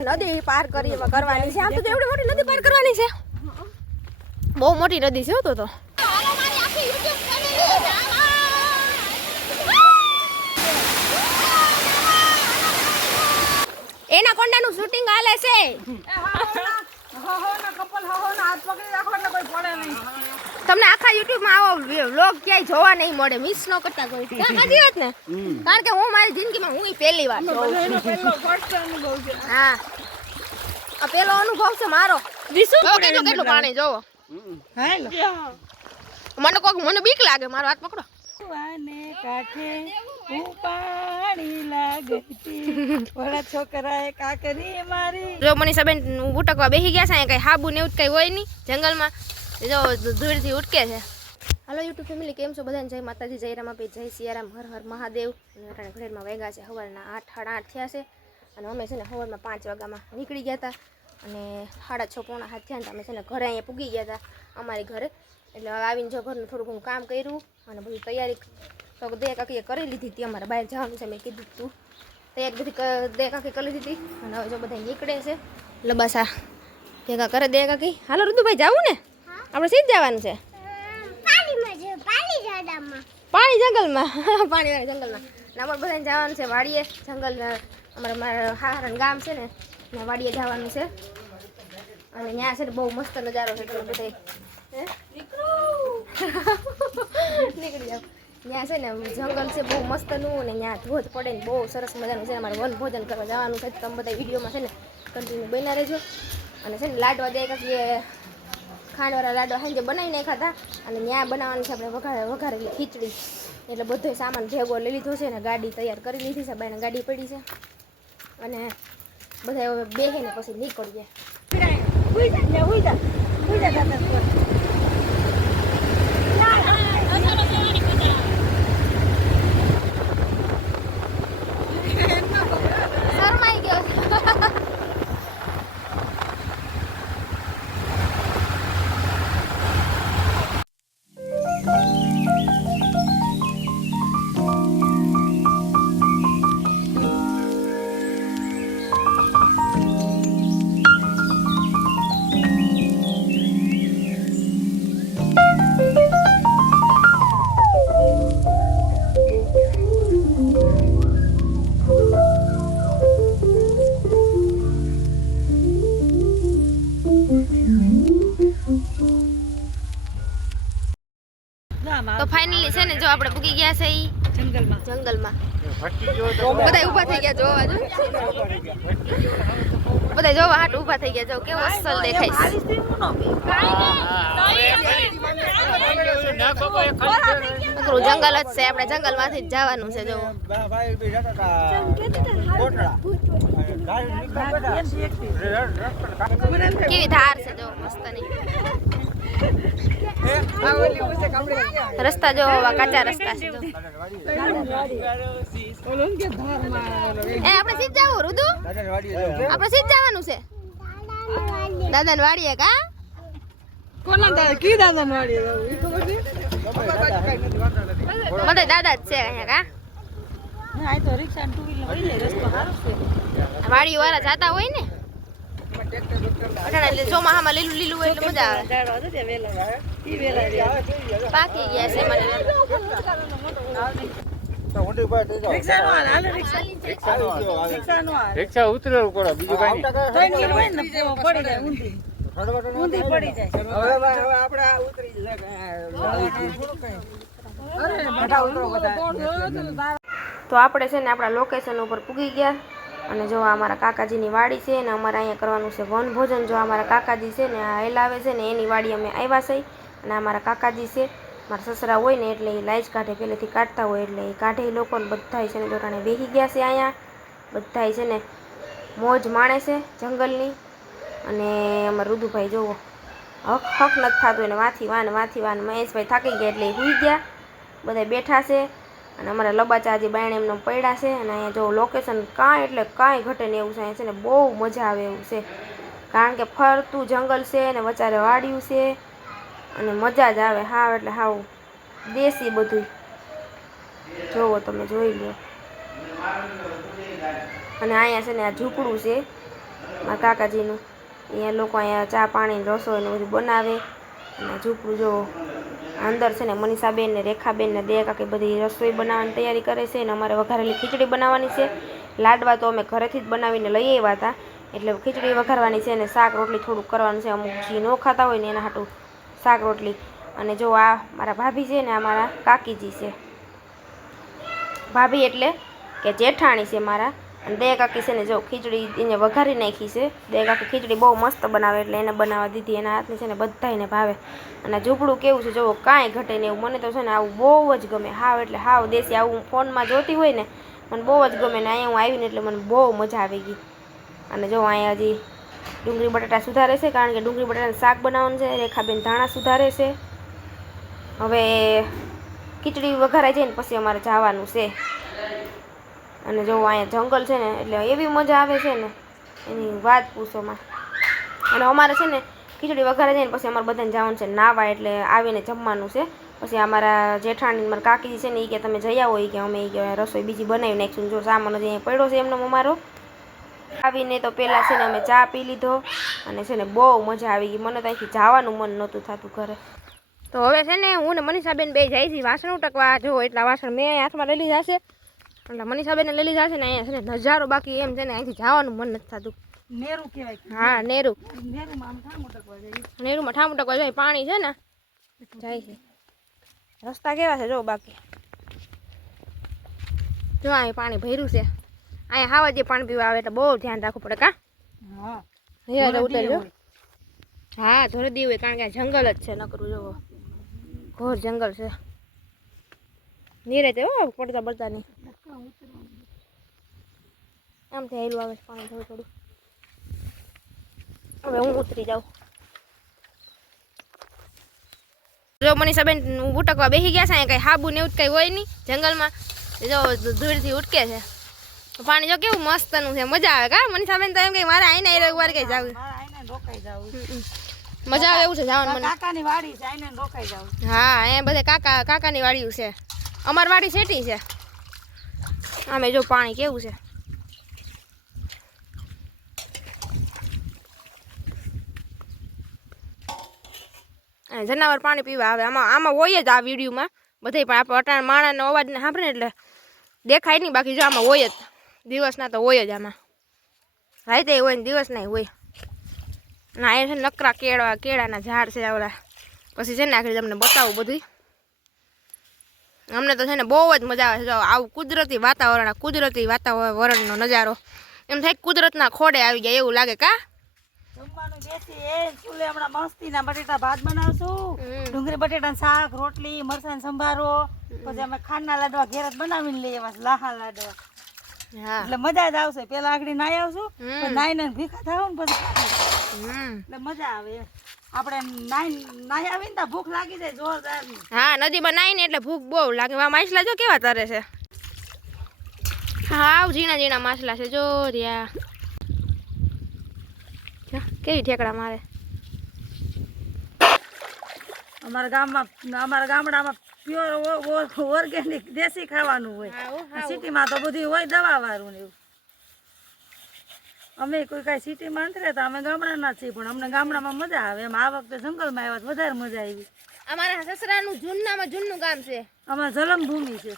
નદી પાર કરવાની છે. આમ તો એવડી મોટી નદી પાર કરવાની છે. બહુ મોટી નદી છે તો એના કોંડાનું શૂટિંગ હાલે છે. તમને આખા યુટ્યુબ માં આવો વ્લોગ ક્યાંય જોવા નહીં મળે. મિસ ન કરતા કોઈ. સાચી વાત ને? કારણ કે હું મારી જિંદગીમાં હું પહેલી વાર હા આ પેલો અનુભવ છે મારો. કેટલું પાણી જોવો. મને બીક લાગે. મારો હાથ પકડો. જો મનીષાબેન ઉટકવા બેસી ગયા છે. કઈ હાબુ ને એવું કઈ હોય નહીં જંગલમાં. જો ધૂળથી ઉટકે છે. હાલો યુટ્યુબ ફેમિલી, કેમ છો બધાને? જય માતાજી, જય રામાપીર, જય સિયારામ, હર હર મહાદેવ. અને અટાણે ઘરેમાં વાગ્યા છે સવારના 8 સાડા 8 થયા છે. અને અમે છે ને સવારમાં 5 વાગ્યામાં નીકળી ગયા હતા અને 6:30 પોણા 7 થયા. અમે છે ને ઘરે અહીંયા પૂગી ગયા હતા અમારી ઘરે. એટલે હવે આવીને જો ઘરનું થોડું ઘણું કામ કર્યું અને બધી તૈયારી તો દે કાકીએ કરી લીધી હતી. અમારે બહાર જવાનું છે. મેં કીધું તું તૈયારી બધી દે કાકી કરી લીધી હતી. અને હવે જો બધા નીકળે છે લબાસા ભેગા કરે દે કાકી. હાલો ઋતુભાઈ જવું ને? આપણે સીધ જવાનું છે પાણી જંગલમાં. પાણીવાળા જંગલમાં. ને અમારે બધાને જવાનું છે વાડીએ જંગલ. અમારા હારણ ગામ છે ને ત્યાં વાડીએ જવાનું છે. અને ત્યાં છે ને બહુ મસ્ત નજારો છે. બધા નીકળી જાવ. ત્યાં છે ને જંગલ છે બહુ મસ્તનું. અને ત્યાં ધોધ પડે ને બહુ સરસ મજાનું છે. અમારે વન ભોજન કરવા જવાનું છે. તમે બધા વિડીયોમાં છે ને કન્ટિન્યુ બન્યા રહેજો. અને છે ને લાડવા દે કે ખાંડવાળા લાડવા સાંજે બનાવી નાખ્યા હતા. અને ત્યાં બનાવવાનું છે આપણે વઘારેલી ખીચડી. એટલે બધો સામાન ભેગો લઈ લીધો છે ને ગાડી તૈયાર કરી લીધી છે. બાઈને ગાડી પડી છે. અને બધા હવે બેસીને પછી નીકળીએ. શરમાઈ ગયો. તો ફાઇનલી છે ને જો આપણે પૂગી ગયા છે જંગલમાં. બધા ઊભા થઈ ગયા જોવા. જો બધા જોવા હાટ ઊભા થઈ ગયા. જો કેવો અસલ દેખાય છે. જંગલ જ છે. આપણે જંગલમાંથી જ જવાનું છે. જો કેવી ધાર છે. જો મસ્તની રસ્તા જો કાચા રસ્તા છે. આપણે સીધ જવું રુદુ. આપણે સીધ જવાનું છે દાદાની વાડીએ. કા કોના દાદા? કી દાદાની વાડીએ જવું? બધા દાદા જ છે અહીંયા. કા આ તો રિક્ષા ટુ વ્હીલર હોય ને રસ્તો સારો છે. વાડી વાળા જાતા હોય ને એટલે ચોમાહામાં લીલું લીલું હોય એટલે મજા આવે. પાકી ગયા છે મને. રિક્ષા ઉતરેલું પડે બીજું કઈ તો આપણે છે ને આપણા લોકેશન ઉપર પૂગી ગયા. અને જો અમારા કાકાજીની વાડી છે ને અમારે અહીંયા કરવાનું છે વન ભોજન. જો અમારા કાકાજી છે ને આ હેલાવે છે ને એની વાડી અમે આવ્યા છે. અને અમારા કાકાજી છે મારા સસરા હોય ને એટલે એ લાઈજ કાઢે પહેલેથી કાઢતા હોય એટલે એ કાઢે એ લોકોને બધાય છે ને દોરાણે બેસી ગયા છે. અહીંયા બધાય છે ને મોજ માણે છે જંગલની. અને અમારા રુદુભાઈ જોવો હક નથી થતું એને વાથી વાન. મહેશભાઈ થાકી ગયા એટલે એ સૂઈ ગયા. બધા બેઠા છે. અને અમારા લબાચા હજી બાયણે એમનો પડ્યા છે. અને અહીંયા જો લોકેશન કાંઈ એટલે કાંઈ ઘટે ને એવું છે. અહીંયા છે ને બહુ મજા આવે એવું છે. કારણ કે ફરતું જંગલ છે ને વચારે વાડિયું છે. અને મજા જ આવે હાવ એટલે હાવ દેશી બધું. જોવો તમે જોઈ લો. અને અહીંયા છે ને આ ઝૂંપડું છે મારા કાકાજીનું. અહીંયા લોકો અહીંયા ચા પાણી રસોઈ ને બધું બનાવે. અને ઝૂંપડું જો અંદર છે ને મનીષાબેન ને રેખાબેન ને દયા કાકી બધી રસોઈ બનાવવાની તૈયારી કરે છે. અને અમારે વઘારેલી ખીચડી બનાવવાની છે. લાડવા તો અમે ઘરેથી જ બનાવીને લઈ આવ્યા હતા, એટલે ખીચડી વઘારવાની છે. અને શાક રોટલી થોડુંક કરવાનું છે. અમુક જે ન ખાતા હોય ને એના હાટું શાક રોટલી. અને જો આ મારા ભાભી છે ને આ મારા કાકીજી છે. ભાભી એટલે કે જેઠાણી છે મારા. અને દયા કાકી છે ને જો ખીચડી એને વઘારી નાખી છે. દયા કાકી ખીચડી બહુ મસ્ત બનાવે એટલે એને બનાવવા દીધી. એના હાથની છે ને બધાને ભાવે. અને ઝૂંપડું કેવું છે જો કાંઈ ઘટે નહીં એવું. મને તો છે ને આવું બહુ જ ગમે. હાવ એટલે હાવ દેશી. આવું ફોનમાં જોતી હોય ને મને બહુ જ ગમે. ને અહીંયા હું આવીને એટલે મને બહુ મજા આવી ગઈ. અને જો અહીંયા હજી ડુંગળી બટાટા સુધારે છે, કારણ કે ડુંગળી બટાટાનું શાક બનાવવાનું છે. રેખાબેન ધાણા સુધારે છે. હવે ખીચડી વઘારાઈ જાય ને પછી અમારે જવાનું છે. અને જો અહીંયા જંગલ છે ને એટલે એવી મજા આવે છે ને એની વાત પૂછોમાં. અને અમારે છે ને ખીચડી વઘારાઈ જાય ને પછી અમારે બધાને જવાનું છે નાવા, એટલે આવીને જમવાનું છે. પછી અમારા જેઠાણી મારા કાકી છે ને એ કે તમે જઈ આવો, એ કે અમે એ કે રસોઈ બીજી બનાવી નાખીશું. જો સામાન હજી અહીંયા પડ્યો છે એમનો અમારો. આવીને તો પહેલાં છે ને અમે ચા પી લીધો. અને છે ને બહુ મજા આવી ગઈ. મને તો અહીંથી જવાનું મન નહોતું થતું ઘરે. તો હવે છે ને હું ને મનીષાબેન બે જાય છે વાસણ ઉટકવા. જો એટલા વાસણ મેં હાથમાં લઈ લીધા છે, એટલે મનીષાબેનને લઈ લીધા છે ને. અહીંયા છે ને નજારો બાકી એમ છે ને અહીંથી જવાનું મન નથી થતું. નેરું કહેવાય. હા નેરું. નેરુંમાં આમ ઠામ ઉટકવા જાય. નેરુંમાં ઠામ ઉટકવા જાય. પાણી છે ને જાય છે. રસ્તા કેવા છે જો બાકી. જો અહીં પાણી ભર્યું છે. અહીંયા હાવા જે પાણી પીવા આવે એટલે બહુ ધ્યાન રાખવું પડે. કા હા અહીંયા ઉતરજો. હા ધોરદી હોય, કારણ કે આ જંગલ જ છે નકરું. જોવો ઘોર જંગલ છે. નીરે તે હો પડતા પડતા નહીં. આમથી આવેલું આવે છે પાણી થોડું થોડું. હવે હું ઉતરી જાઉં. જો મનીષાબેન ઉટકવા બેસી ગયા છે. અહીંયા કંઈ હાબુ ને એવું કંઈ હોય નહીં જંગલમાં. જો ધૂળથી ઉટકે છે. પાણી જો કેવું મસ્તનું છે. મજા આવે. કા મનીષાબેન તો એમ કે મારે આઈને એકવાર કઈ જાવ. મજા આવે એવું છે જવાનું મને. કાકાની વાડી છે, આઈને રોકાઈ જાવ. હા અહીંયા બધે કાકાની વાડીઓ છે. અમાર વાડી સેટી છે. આમે જો પાણી કેવું છે. જનાવર પાણી પીવા આવે. આમાં હોય જ આ વિડીયોમાં બધે. પણ આપણે અટાણા માણાનો અવાજને સાંભળે ને એટલે દેખાય નહીં. બાકી જો આમાં હોય જ. દિવસના તો હોય જ આમાં. રાતે હોય ને દિવસના હોય. ના એ છે નકરા કેળાના ઝાડ છે આવડા. પછી છે ને આખરી તમને બતાવું બધું. અમને તો છે ને બહુ જ મજા આવે છે. જો આવું કુદરતી વાતાવરણનો નજારો એમ થાય કુદરતના ખોડે આવી ગયા એવું લાગે. કા જમવાનું બેસી એ ચૂલે હમણાં મસ્તીના બટેટા ભાત બનાવશું. ડુંગળી બટેટાનું શાક, રોટલી, મરચાં સંભારો. પછી અમે ખાંડના લાડવા ઘેર જ બનાવીને લઈ આવ્યા. લાહા લાડવા. હા એટલે મજા જ આવશે. પેલા આગળ નાઈ આવશું, નાઈને ભીખા થાવ ને પછી એટલે મજા આવે. આપણે નાઈ આવીને તો ભૂખ લાગી જાય જોરદાર. હા નદીમાં નાઈ ને એટલે ભૂખ બહુ લાગે. માછલા જો કેવા તરે છે. હા ઝીણા ઝીણા માછલા છે. જો રહ્યા કેવી ઠેકડા મારે. અમારા ગામડામાં પ્યોર ઓર્ગેનિક દેશી ખાવાનું હોય. સિટીમાં તો બધું હોય દવા વાળું ને એવું. અમે કોઈ કાંઈ સિટીમાં નથી રહેતા, અમે ગામડાના છીએ, પણ અમને ગામડામાં મજા આવે. એમ આ વખતે જંગલમાં આવ્યા વધારે મજા આવી. અમારા સસરાનું જૂનું ગામ છે. અમારા જલમભૂમિ છે.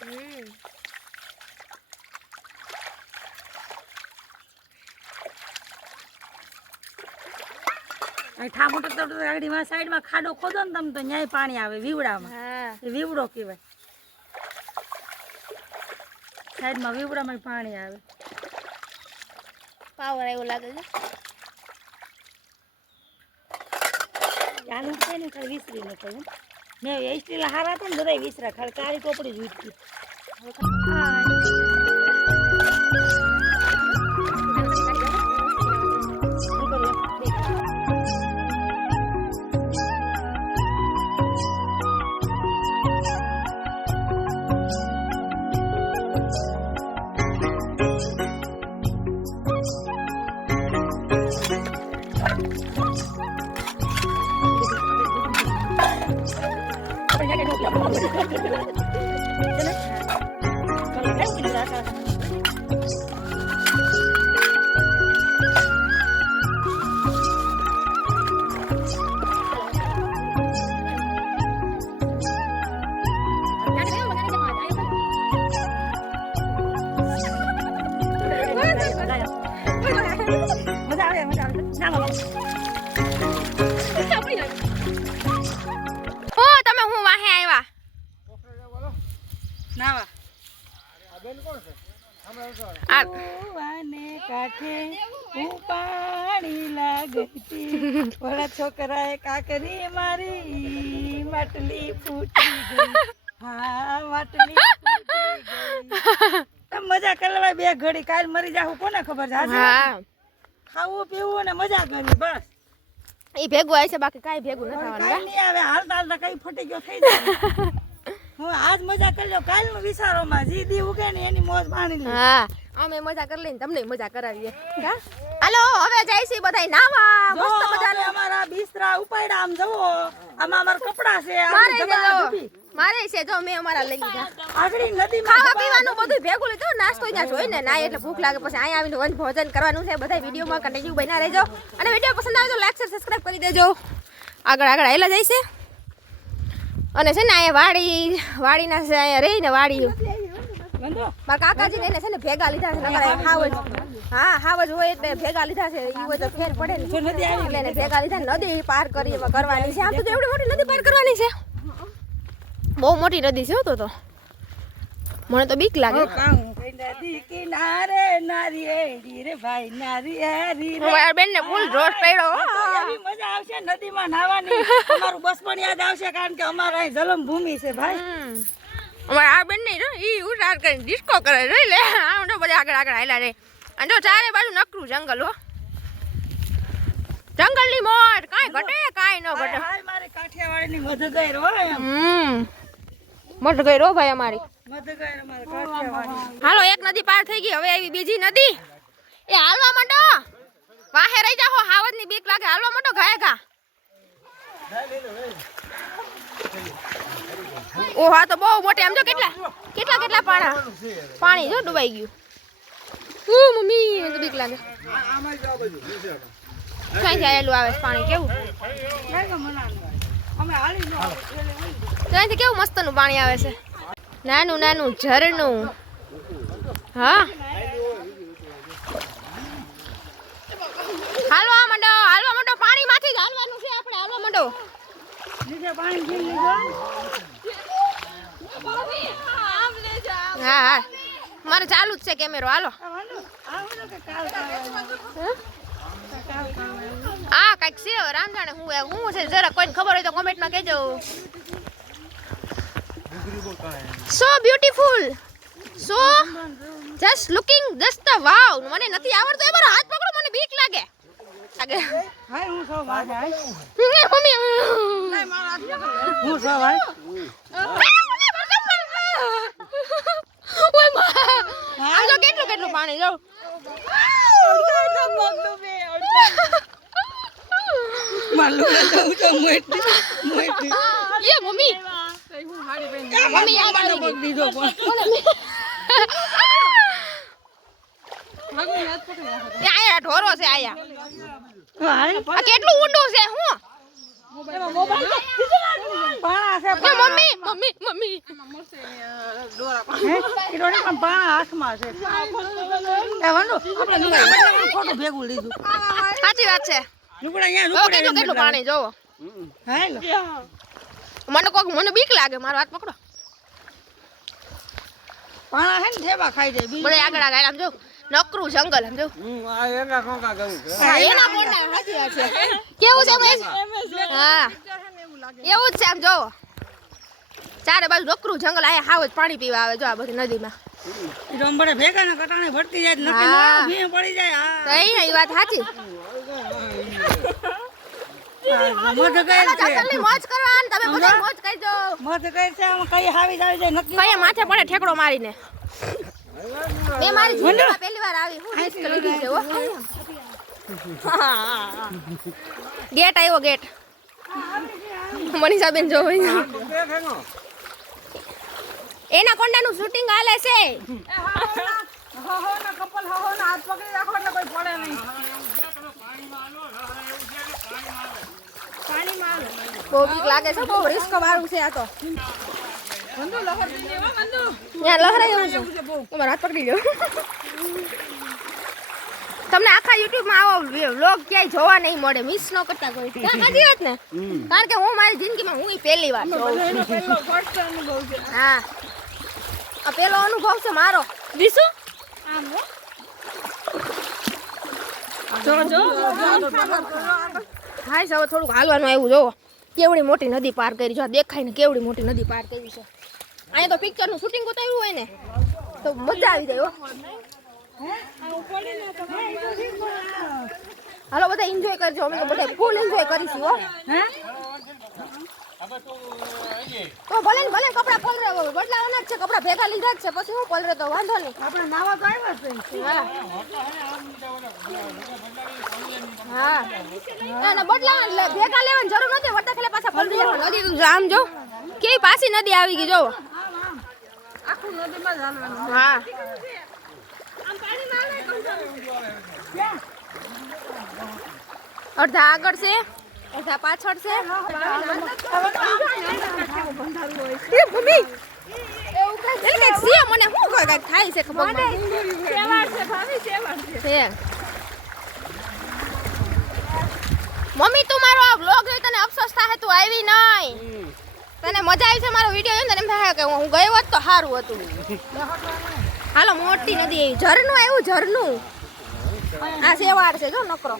ઠામોટો ગાડીમાં સાઈડમાં ખાડો ખોદો ને તમે તો ન્યાય પાણી આવે વીવડામાં. એ વીવડો કહેવાય. સાઈડમાં વીવડામાં પાણી આવે. પાવર એવું લાગે છે. ચાલુ છે ને ખાલી વિસરી ને કહ્યું મેં એ સ્ટીલ હારા હતા ને બધા વિસરા. ખાલી કાળી ટોપડી જ વીટતી. મજા આવે ચાલો ઓ તમે હું વાહે આવ્યા નાવા આ કૂવાને કાંઠે હું પાણી લાગતી ઓલા છોકરાએ કાકરી મારી માટલી ફૂટી ગઈ હા માટલી ફૂટી ગઈ તમે મજા કરી લેવાય બે ઘડી કાલ મરી જાહું કોને ખબર છે આજે હા ખાવું પીવું અને મજા કરવી બસ ઈ ભેગું આવે છે બાકી કાઈ ભેગું ન થવાનું કાઈ નહીં આવે હાલતા હાલતા કઈ ફટી ગયો થઈ જાય હું આજ મજા કરી લો કાલ નું વિચારોમાં જી દી ઉગે ને એની મોજ માણી લે હા અમે મજા કરી લઈને તમને મજા કરાવીએ કા હાલો હવે જઈશી બધાય નાવા મસ્ત મજાનું અમારા બિસ્તરા ઉપાડ્યા આમ જવો આમાં અમાર કપડા છે મારે છે જો મારે છે જો મેં અમારા લઈ લીધા આગળી નદીમાં ખાવા પીવાનું બધું ભેગું લીધું નાસ્તો ત્યાં જોઈને ના એટલે ભૂખ લાગે પછી અહીંયા આવીને વન ભોજન કરવાનું છે બધા વિડીયોમાં કન્ટિન્યુ બન્યા રહેજો અને વિડીયો પસંદ આવે તો લાઈક શેર સબસ્ક્રાઇબ કરી દેજો આગળ આગળ આયલા જઈશે અને છે ને અહીંયા વાડીના છે અહીંયા રહીને વાડી મારા કાકાજીને એને છે ને ભેગા લીધા છે નકર હાવજ હાવજ હોય એટલે ભેગા લીધા છે ઈ હોય તો ફેર પડે ને નદી આવી એટલે એને ભેગા લીધા નદી પાર કરી એમાં કરવાની છે આમ તો એવડી મોટી નદી પાર કરવાની છે બહુ મોટી નદી છે હો તો મને તો બીક લાગે નદી કિનારે નારી એડી રે ભાઈ નારી એડી રે મારા બેન ને ફૂલ જોશ પડ્યો એવી મજા આવશે નદીમાં નાવાની અમારું બચપણ યાદ આવશે કારણ કે અમારા અહીં જલમ ભૂમિ છે ભાઈ અમારા આ બેન નહીં ઈ ઉતાર કરીને ડિસ્કો કરે જોઈ લે આમ તો બધા આગળ આગળ હાલ્યા રે અને જો ચારે બાજુ નકરું જંગલ હો જંગલની મોટ કાંઈ ઘટે કાંઈ ન ઘટે હાય મારી કાઠિયાવાડીની મધગૈર હોય એમ મત ગઈ રો ભાઈ અમારી મધગૈર અમારી કાઠિયાવાડી હાલો એક નદી પાર થઈ ગઈ હવે આવી બીજી નદી એ હાલવા માંડો વાહે રહી જાઓ હાવજ ની બીક લાગે હાલવા માંડો ઘાય ઘા ઓ હા તો બહુ મોટી આમ જો કેટલા પાણી જો ડૂબાઈ ગયું મમ્મી મને તો બીક લાગે ક્યાંથી આવેલું આવે છે પાણી કેવું અમે હાલી નો ત્યાંથી કેવું મસ્તનું પાણી આવે છે નાનું નાનું ઝરણું હા હાલવા માંડો પાણીમાંથી જ હાલવાનું છે આપણે હાલવા માંડો નીચે પાણી પી લીધો હા મારે ચાલુ જ છે કેમેરો હાલો આવવાનું કે કાલ હા કઈક છે રામ જાણે હું છે જરા કોઈને ખબર હોય તો કોમેન્ટમાં કહેજો so beautiful so just looking just wow મને નથી આવડતું એ મારો હાથ પકડો મને બીક લાગે હાય હું સો ભાઈ હાય મમ્મી હું સો ભાઈ આજો કેટલું પાણી જો માલું તો મોટી એ મમ્મી યાદ આવી ગઈ દીધો એ આયા ઢોરો છે આયા હાય આ કેટલું ઊંડું છે હું પાણા છે એ મમ્મી પાણા હાથમાં છે એ વંડુ આપણે ફોટો ભેગું લીધું સાચી વાત છે લુગડા અહીંયા કેટલું પાણી જોવો મને બીક લાગે મારો હાથ પકડો પાણા હે ને ઠેબા ખાઈ જાય બધા આગળ આગળ આમ જો નકરું જંગલ આમ જો એના કોના સાચી વાત છે કેવું છે હા એવું જ છે આમ જોવો ચારે બાજુ નકરું જંગલ આયા હાવ જ પાણી પીવા આવે જો આ બધી નદીમાં રંબડે ભેગા ને કટાણે ભરતી જાય નક્કી ન ભીં પડી જાય તો એ વાત સાચી જંગલની મોજ કરવાની તમે બધા મોજ કરજો મત કઈ છે આમ કઈ હાવી જાય છે નક્કી કઈ માથે પડે ઠેકડો મારીને મે મારી જિંદગીમાં પહેલી વાર આવી હું રિસ્ક લીધી છે હો ગેટ આવ્યો ગેટ મનીષાબેન જો એના કોંડાનું શૂટિંગ હાલે છે કપલ હો ના હાથ પકડી રાખો એટલે કોઈ પડે નહીં પાણીમાં બહુ બીક લાગે છે બહુ રિસ્ક વાળું છે આ તો બંધુ લહર દીને હો બંધુ ત્યાં લહરાઈ એવું છે તમારો હાથ પકડી ગયો તમને આખા યુટ્યુબમાં આવો વ્લોગ ક્યાંય જોવા નહીં મળે, મિસ ન કરતા કોઈ. સાચી વાત ને? કારણ કે હું મારી જિંદગીમાં હું પહેલી વાર જોઉં છું. હા, આ પહેલો અનુભવ છે મારો. દીસુ આમ હો જો જો હાય હવે થોડુંક હાલવાનું આવ્યું. જોવો કેવડી મોટી નદી પાર કરી. જો દેખાય ને કેવડી મોટી નદી પાર કરી છે. અહીંયા તો પિક્ચરનું શૂટિંગ ઉતાર્યું હોય ને તો મજા આવી જાય. હાલો બધા એન્જોય કરજો. અમે તો બધા ફૂલ એન્જોય કરીશું. હો તો ભલે ને ભલે કપડા પલરે બદલાવાના જ છે. કપડા ભેગા લીધા જ છે, પછી હું પલરે તો વાંધો નહીં. આપણે નાવા તો આવ્યા છે. હા ના બદલાવા ભેગા લેવાની જરૂર નથી. વટા ખેલે પાછા પલરી જવા. નદી આમ જો કેવી પાછી નદી આવી ગઈ. જોવો આખું નદીમાં જ હાલવાનું. હા અડધા આગળ છે, અડધા પાછળ છે. મને શું કઈ થાય છે ખબર મમ્મી તું મારો આ વ્લોગ જોઈ તને અફસોસ થાય તું આવી નહીં. તને મજા આવી છે મારો વિડીયો જોઈને? એમ થાય કે હું ગયો હોત તો સારું હતું. હાલો મોટી નદી આવી. ઝરણું આવ્યું ઝરણું. આ સેવાડ છે જો નકરો.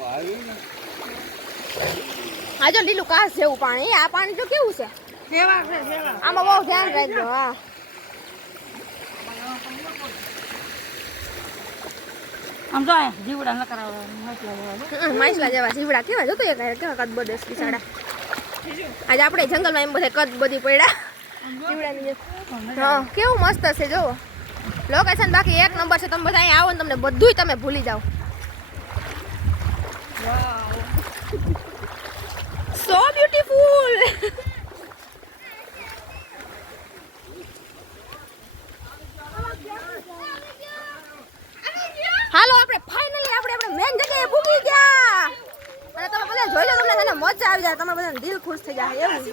આ જો લીલું કાસ જેવું પાણી. આ પાણી જો કેવું છે. આમાં બહુ ધ્યાન રાખજો. હા આમ જો જીવડા ન કરાવવા માછલા જેવા જીવડા કેવા જોતો કેવા કદ બદસ બિચાડા. આજે આપણે જંગલમાં એમ બધે કદ બધી પડ્યા જીવડાની. હા કેવું મસ્ત છે જોવો લોકેશન. બાકી એક નંબર છે. તમે બધા અહીં આવો ને તમને બધુંય તમે ભૂલી જાઓ. So beautiful. હાલો આપણે ફાઇનલી આપણે મેન જગ્યાએ પૂગી ગયા. અને તમે બધા જોઈ લો. તમને મને મજા આવી જાય. તમે બધાને દિલ ખુશ થઈ જાય એવું છે.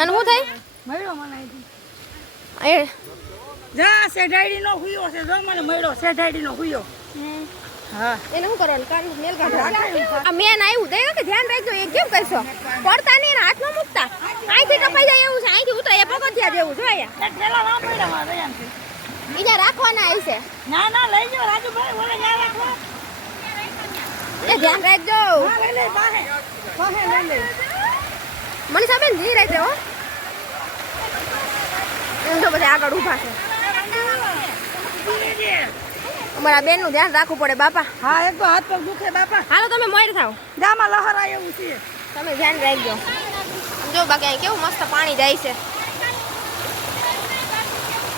અને હું થઈ જા સેઢાડી નો હુયો છે. જો મને મળ્યો સેઢાડી નો હુયો. હા એને શું કરવાનું? કાન મેલ કાઢો. આ મેન આવ્યું દે કે ધ્યાન રાખજો. એ કેમ કરશો? પડતા નહીં એના હાથમાં મૂકતા. અહીંથી કપાઈ જાય એવું છે. અહીંથી ઉતરે એ પગથિયા જેવું છે. અહીંયા રાખવાના આવી છે. ના ના લઈ જાઓ રાજુભાઈ. ઓલે ના રાખવા. એ ધ્યાન રાખજો. હા લઈ લે બાહે. બાહે લઈ લે. મને સામે નહીં રહેશે હો. એમ તો બધા આગળ ઊભા છે. અમારા બેન નું ધ્યાન રાખવું પડે બાપા. હા એક તો હાથ પગ દુખે બાપા. હાલો તમે મોર થાવ. જામાં લહરા એવું છે. તમે ધ્યાન રાખજો. જો બાકી અહીં કેવું મસ્ત પાણી જાય છે.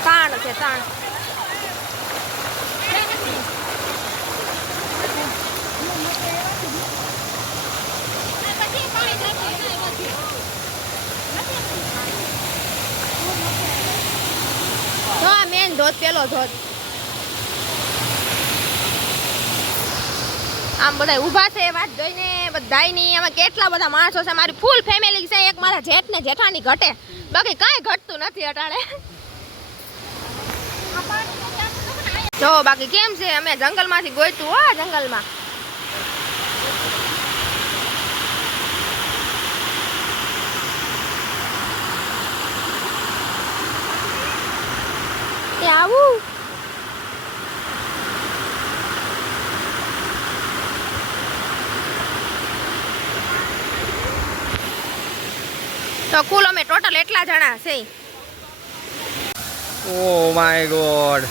તાણ છે તાણ. જો આ મેન ધોધ પેલો ધોધ. આમ બધા ઊભા છે વાત જોઈને બધાયની. આમાં કેટલા બધા માણસો છે. મારી ફૂલ ફેમિલી છે. એક મારા જેઠ ને જેઠાની ઘટે. બાકી કાંઈ ઘટતું નથી અટાણે. જો બાકી કેમ છે. અમે જંગલમાંથી ગોઈતું હો. જંગલમાં એ આવું. તો કુલ અમે ટોટલ એટલા જણા છે. Oh my God.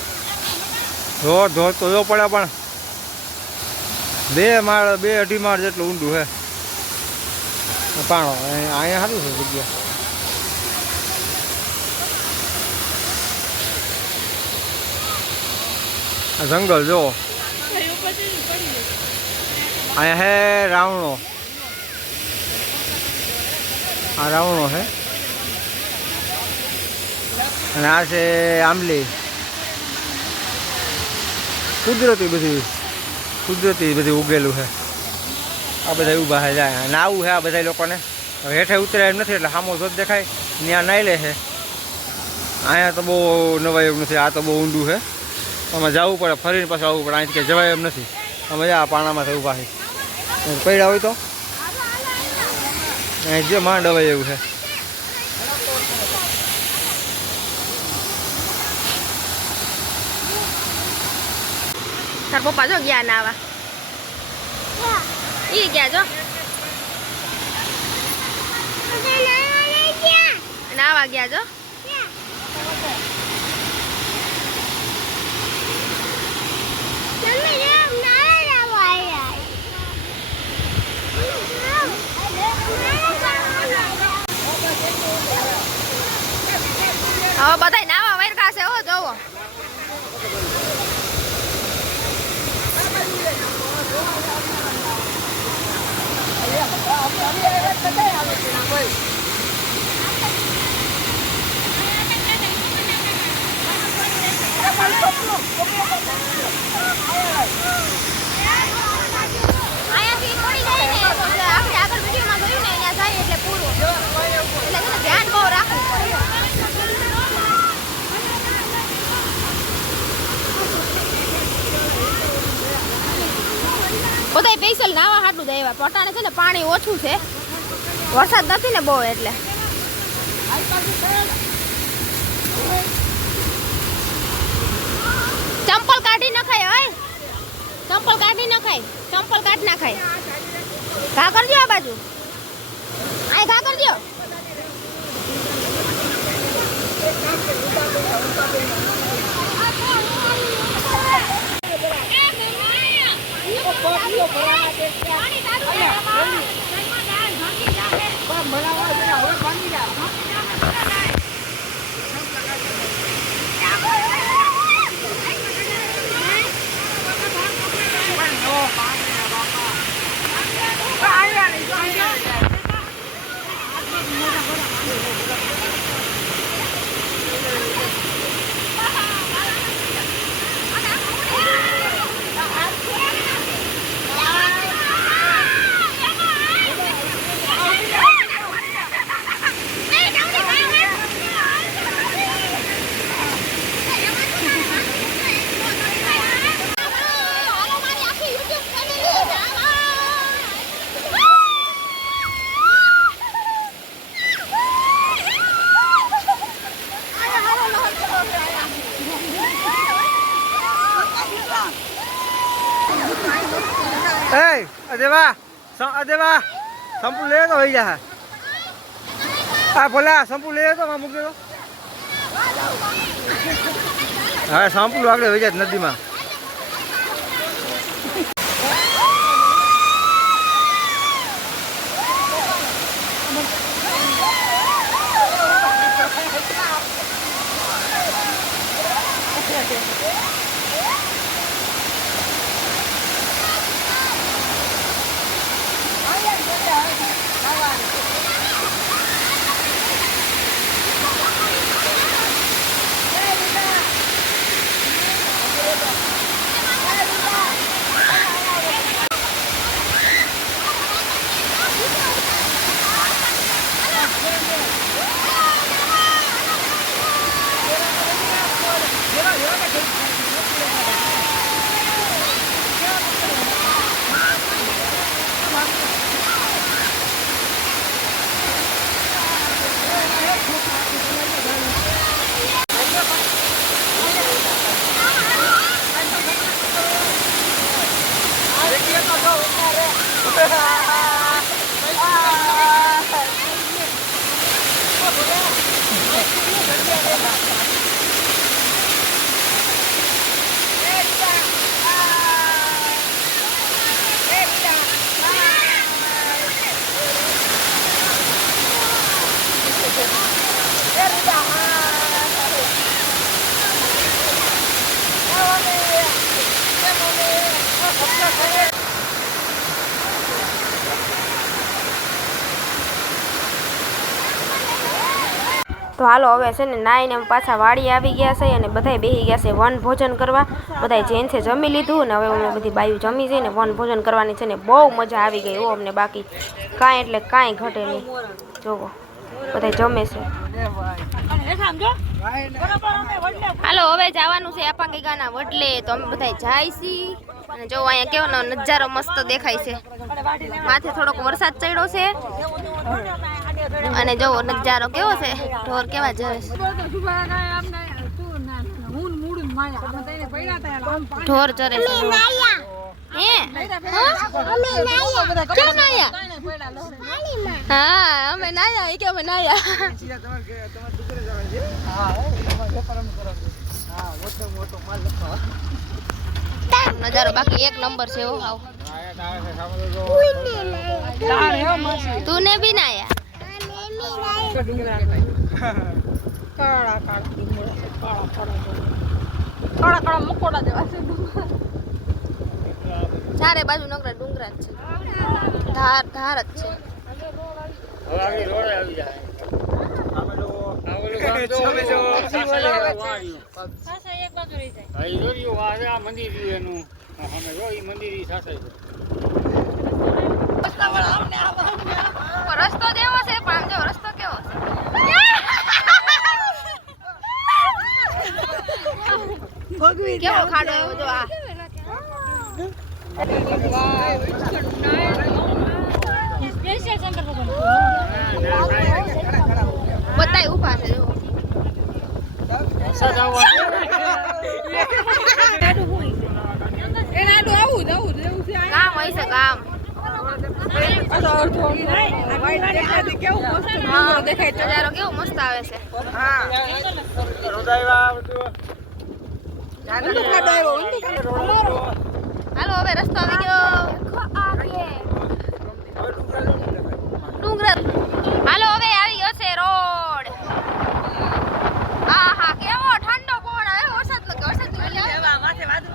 ધોધ ધોધ તો જો પડે પણ 2 માળ 2-2.5 માળ જેટલું ઊંડું છે પાણો. અહીંયા સારું છે જગ્યા. આ જંગલ જો. અહીંયા હે રાવણો. આ રાવણો છે. અને આ છે આંબલી. કુદરતી બધી ઉગેલું છે. આ બધા ઊભા છે જાય. અને આવું છે આ બધા લોકોને હવે હેઠે ઉતરે એમ નથી એટલે સામો ધોધ દેખાય ત્યાં નાઈ લે છે. અહીંયા તો બહુ નવાય એવું નથી, આ તો બહુ ઊંડું છે. અમે જવું પડે, ફરીને પાછું આવવું પડે, અહીંથી કે જવાય એમ નથી. અમે આ પાણામાં ઊભા છે, પડ્યા હોય તો અહીં જે માંડ અવાય એવું છે. તાર પપ્પા જો ગયા નાવા, ઈ ગયા જો નાવા ગયા જો. હવે બધાય નાવા વેરકા છે હો, જોવો. અહીંયાથી પડી જાય ને આપણે આગળ વિડીયોમાં જોયું ને અહીંયા જાય એટલે પૂરું, એટલે છે ને ધ્યાન બહુ રાખવું પડે. બધાય સ્પેશિયલ નાવા હાટું જ આવ્યા. પટાણે છે ને પાણી ઓછું છે, વરસાદ નથી ને બહુ, એટલે ચંપલ કાઢી નખાય. હોય ચંપલ કાઢી નખાય, ચંપલ કાઢી નાખાય. ઘા કરજો આ બાજુ, આ ઘા કરજો. અદેવા સંપુ લે તો હોય જા. આ ભોલા સંપુ લે તો મૂકી દો. હા સંપુ આગળ હોય જાય નદીમાં. તો હાલો હવે છે ને નાઈને પાછા વાડી આવી ગયા છે અને બધાય બેસી ગયા છે વન ભોજન કરવા. બધાય જેન્ટ્સે જમી લીધું ને હવે અમે બધી બાયું જમી છે ને વન ભોજન કરવાની છે ને બહુ મજા આવી ગઈ હો અમને. બાકી કાંઈ એટલે કાંઈ ઘટે નહીં. જોવો બધાય જમે છે. હાલો હવે જવાનું છે આપા ગીગાના વડલે. તો અમે બધા જાય છીએ અને જો અહીંયા કેવો નજારો મસ્ત દેખાય છે. માથે થોડોક વરસાદ ચડ્યો છે અને જો નજારો કેવો છે. ઢોર કેવા જરે છે. ઢોર ચરે છે. હા અમે નાયા એ કે અમે નાયા. નજારો બાકી એક નંબર છે. તું ને બી નાયા. ચારે બાજુ નકરા ડુંગરા જ છે. ધાર જ છે. રસ્તો દેવો છે પણ જો રસ્તો કેવો છે. કેવો ખાડો એવો જો આ બધાય ઉભા છે. કામ હોય છે કામ. નજારો કેવો મસ્ત આવે છે. હાલો હવે રસ્તો આવી ગયો ડુંગર. હાલો હવે આવી ગયો છે રોડ. હા હા કેવો ઠંડો પવન આવે. વરસાદ લાગે વરસાદ માથે વાદળ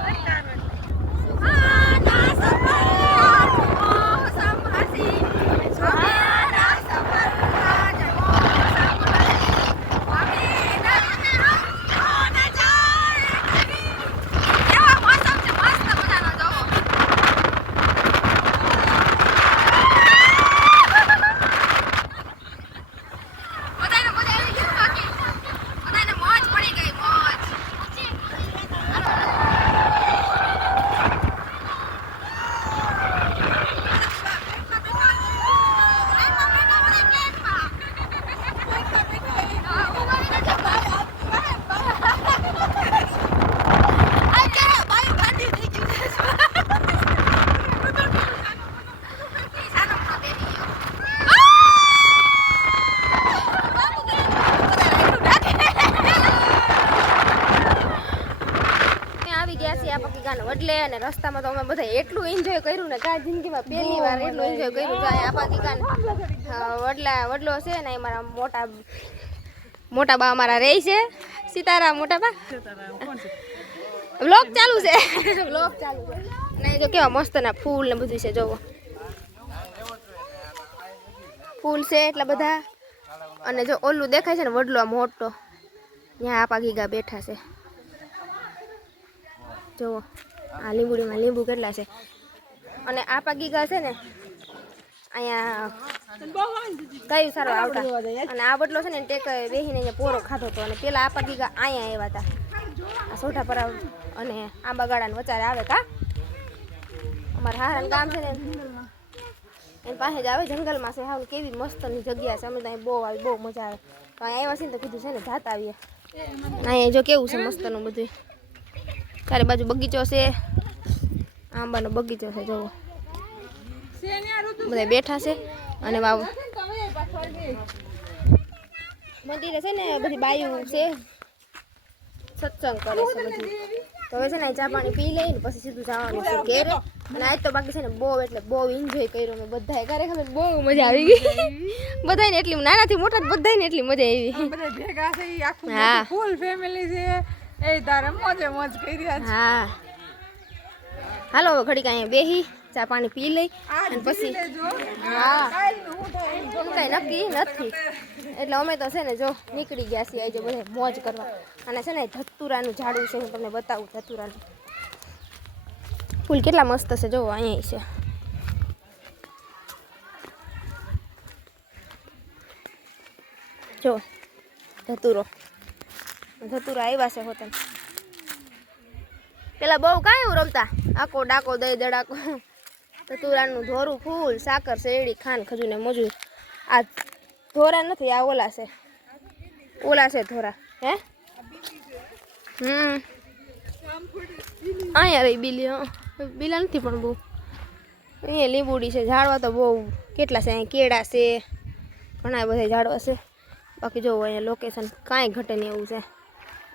વડલે અને રસ્તામાં તો અમે બધા એટલું એન્જોય કર્યું ને કા જિંદગીમાં પહેલી વાર એટલું એન્જોય કર્યું. આપા ગીગાને વડલો છે ને એ મારા મોટા બા અમારા રહી છે. સીતારામ મોટા બા. વ્લોગ ચાલુ છે. વ્લોગ ચાલુ છે ને જો કેવા મસ્ત ના ફૂલ ને બધું છે. જોવો ફૂલ છે એટલા બધા. અને જો ઓલું દેખાય છે ને વડલો મોટો ત્યાં આપા ગીગા બેઠા છે. જોવો આ લીંબુડીમાં લીંબુ કેટલા છે. અને આપા ગીગા છે ને અહીંયા કઈ સારો આવતા. અને આ બદલો છે ને ટેક બેસીને અહીંયા પોરો ખાધો હતો. અને પેલા આપા ગીગા અહીંયા આવ્યા હતા આ સોઢા પર અને આંબા ગાળાને વચારે આવે કા. અમારા હારાનું ગામ છે ને એની પાસે જ આવે જંગલમાં છે. હાવ કેવી મસ્તની જગ્યા છે. અમે તો અહીં બહુ આવી બહુ મજા આવે. તો અહીંયા આવ્યા છે ને તો કીધું છે ને જાતા આવીએ. અહીંયા જો કેવું છે મસ્તનું બધું. ચારે બાજુ બગીચો છે. આંબાનો બગીચો છે. જોવો બધા બેઠા છે. અને વાવ મંદિરે છે ને બધી બાયું છે સત્સંગ કરે છે બધી. તો હવે છે ને ચા પાણી પી લઈને પછી સીધું જવાનું છે ઘેરે. અને આજ તો બાકી છે ને બહુ એટલે બહુ એન્જોય કર્યો મેં બધાએ. ખરેખર બહુ મજા આવી ગઈ. બધાને એટલી નાનાથી મોટા બધાને એટલી મજા આવી. ભેગા છે આખું હા ફૂલ ફેમિલી છે. એ તારે મોજે મોજ કરી રહ્યા છે. હા હાલો હવે ઘડીક અહીંયા બેહી ચા પાણી પી લઈ અને પછી હા હું કાંઈ નક્કી નથી એટલે અમે તો છે ને જો નીકળી ગયા છીએ આજે બધે મોજ કરવા. અને છે ને ધતુરાનું ઝાડું છે, હું તમને બતાવું ધતુરાનું ફૂલ કેટલા મસ્ત છે. જો અહીંયા છે જો ધતુરા આવ્યા છે હોતન. પેલા બહુ કાંઈ એવું રમતા આકો ડાકો દઈ દડાકો. ધતુરાનું ધોરું ફૂલ, સાકર, શેરડી, ખાંડ, ખજૂર ને મજૂર. આ ધોરા નથી, આ ઓલા છે ધોરા. હે અહીંયા રહી બીલી. બીલા નથી પણ બહુ. અહીંયા લીંબુડી છે. ઝાડવા તો બહુ કેટલા છે. અહીંયા કેળા છે, ઘણા બધા ઝાડવા છે. બાકી જો અહીંયા લોકેશન કાંઈ ઘટે નહીં એવું છે.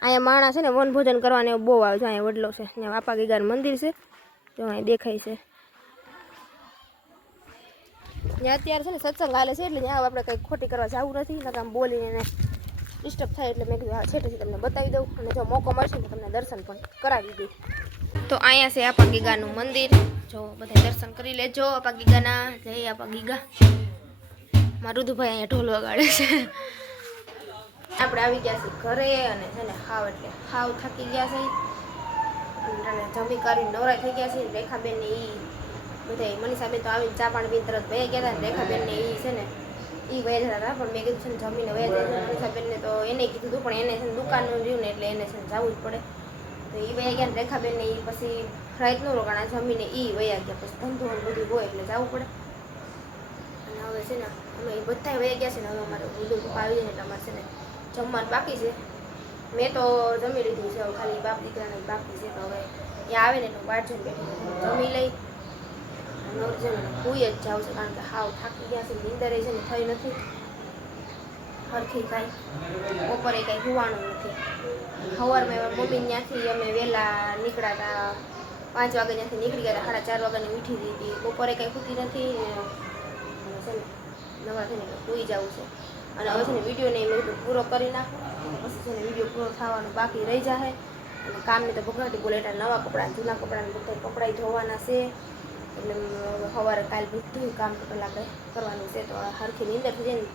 અહીંયા માણસ છે ને વનભોજન કરવાને એવું બહુ આવે છે. અહીંયા વડલો છે, ત્યાં બાપા ગીગાનું મંદિર છે, જો અહીંયા દેખાય છે. ત્યાં અત્યારે છે ને સત્સંગ હાલે છે એટલે ત્યાં આપણે કંઈ ખોટી કરવા જવું નથી. એટલે આમ બોલીને એને ડિસ્ટર્બ થાય એટલે મેં કીધું હા છેટેથી તમને બતાવી દઉં અને જો મોકો મળશે ને તમને દર્શન પણ કરાવી દઉં. તો અહીંયા છે આપા ગીગાનું મંદિર. જો બધા દર્શન કરી લેજો આપા ગીગાના. જય આપા ગીગા. મારું રુદુભાઈ અહીંયા ઢોલ વગાડે છે. આપણે આવી ગયા છીએ ઘરે અને છે ને હાવ થાકી ગયા છે અને જમી કરીને નવરાઈ થઈ ગયા છે. રેખાબેન ને એ બધા મનીષાબેન તો આવીને ચા પાણી પીને તરત વહી ગયા હતા. રેખાબેન ને એ છે ને એ વહી જતા હતા પણ મેં કીધું છે ને જમીને વહી જાય. મનીષાબેનને તો એને કીધું હતું પણ એને છે ને દુકાનનું રહ્યું ને એટલે એને છે ને જવું જ પડે. તો એ વહી ગયા ને રેખાબેન ને એ પછી રાત નો રોકાણા જમીને એ વહી ગયા. પછી ધંધો બધું હોય એટલે જવું પડે. અને હવે છે ને અમે બધા વહી ગયા છે ને હવે અમારે બધું પપ્પા આવી જાય એટલે અમારે છે ને જમવાનું બાકી છે. મેં તો જમી લીધું છે, હવે ખાલી બાપ દીકરાને બાકી છે. તો હવે ત્યાં આવે ને એટલે વાટ જોઈને બેઠી જમી લઈ કોઈ જ જાવ છે કારણ કે હાવ થાકી ગયા છે. નીંદરે છે ને થઈ નથી સરખી કાંઈ, બપોરે કાંઈ હોવાનું નથી. સવારમાં મમ્મી ત્યાંથી અમે વહેલા નીકળ્યા હતા, 5 વાગે ત્યાંથી નીકળી ગયા હતા, 4:30 વાગ્યાની ઉઠી હતી. બપોરે કાંઈ ખૂતી નથી છે ને નવા થઈને સૂઈ જવું છે. અને હવે છે ને વિડીયોને મેં બધું પૂરો કરી નાખો પછી છે ને વિડીયો પૂરો થવાનું બાકી રહી જાય. અને કામને તો ભગવાનથી બોલે એટલે નવા કપડાં જૂના કપડાને બધા કપડાં ધોવાના છે એટલે સવારે કાલ બધું કામ ટોટલ આપણે કરવાનું છે. તો હરખી નીંદર થઈ જાય ને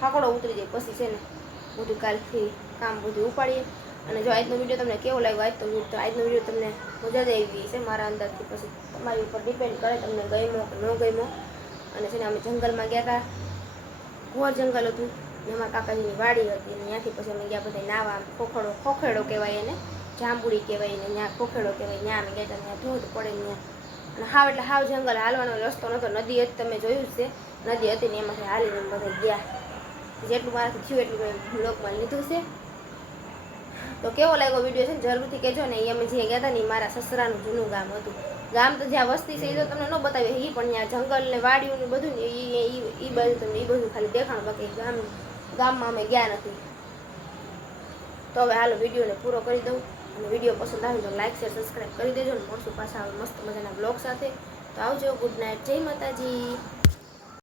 થાકડો ઉતરી જાય પછી છે ને બધું કાલથી કામ બધું ઉપાડીએ. અને જો આજનો વિડીયો તમને કેવો લાગ્યો, આજનો વિડીયો તમને મજા જ આવી છે મારા અંદરથી. પછી તમારી ઉપર ડિપેન્ડ કરે તમને ગમ્યો કે ન ગમ્યો. અને છે ને અમે જંગલમાં ગયા હતા, ઘોર જંગલ હતું ને અમારા કાકાજીની વાડી હતી અને ત્યાંથી પછી અમે ગયા બધા નાવા. ખોખેડો કહેવાય એને, જાંબુડી કહેવાય ને ત્યાં ખોખેડો કહેવાય. ત્યાં અમે ગયા હતા, ત્યાં ધોધ પડે ત્યાં. અને હાવ એટલે હાવ જંગલ, હાલવાનો રસ્તો નહોતો, નદી હતી તમે જોયું જ છે. નદી હતી ને એમાંથી હાલીને બધા ગયા. જેટલું મારાથી થયું એટલું મેં બ્લોગમાં લીધું છે. તો કેવો લાગ્યો વિડીયો છે ને જરૂરથી કહેજો ને. અમે જે ગયા હતા ને એ મારા સસરાનું જૂનું ગામ હતું. ગામ તો જ્યાં વસ્તી છે એ તો તમને ન બતાવે, એ પણ ત્યાં જંગલ ને વાડીઓ ને બધું ને એ બાજુ તમને એ બધું ખાલી દેખાણું, બાકી ગામમાં અમે ગયા નથી. તો હવે હાલો વિડીયોને પૂરો કરી દઉં. અને વિડીયો પસંદ આવે તો લાઈક શેર સબસ્ક્રાઈબ કરી દેજો ને મળશું પાછા મસ્ત મજાના બ્લોગ સાથે. તો આવજો, ગુડ નાઇટ, જય માતાજી.